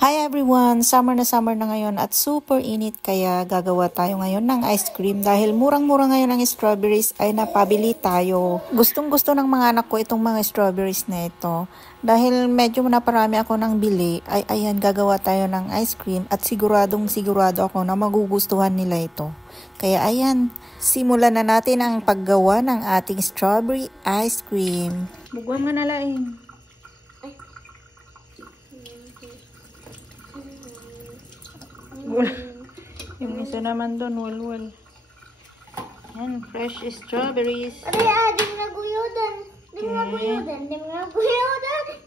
Hi everyone! Summer na ngayon at super init kaya gagawa tayo ngayon ng ice cream dahil murang-mura ngayon ang strawberries ay napabili tayo. Gustong-gusto ng mga anak ko itong mga strawberries na ito. Dahil medyo naparami ako ng bili ay ayan gagawa tayo ng ice cream at sigurado ako na magugustuhan nila ito. Kaya ayan, simulan na natin ang paggawa ng ating strawberry ice cream. Buguan nga nalain. Yung isa naman doon, wal. Yan, fresh strawberries. Di mo naguyudan.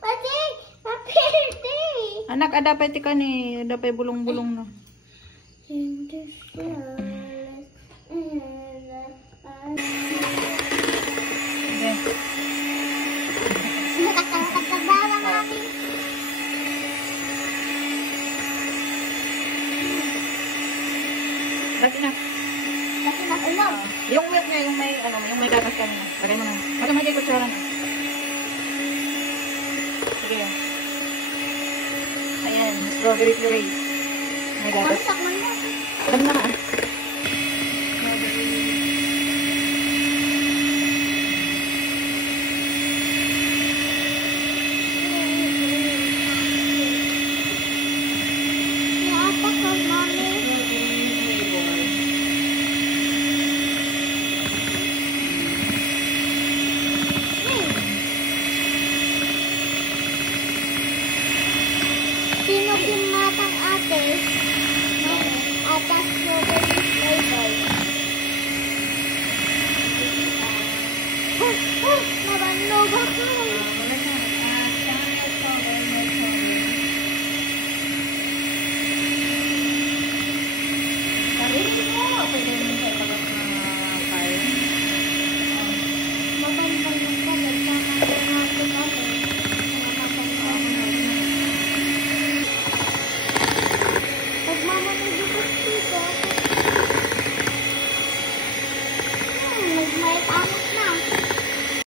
Pati, papirti. Anak, ada pa iti ka ni, ada pa bulong-bulong na. Lagi na. Ulam. Yung milk niya, yung may gatas ka na. Lagay mo na. Baka may kutsara na. Sige. Ayan, strawberry puree. May gatas. Alam na ka. Sino matang ate? Atas strawberry flavor. Nabanlog ako.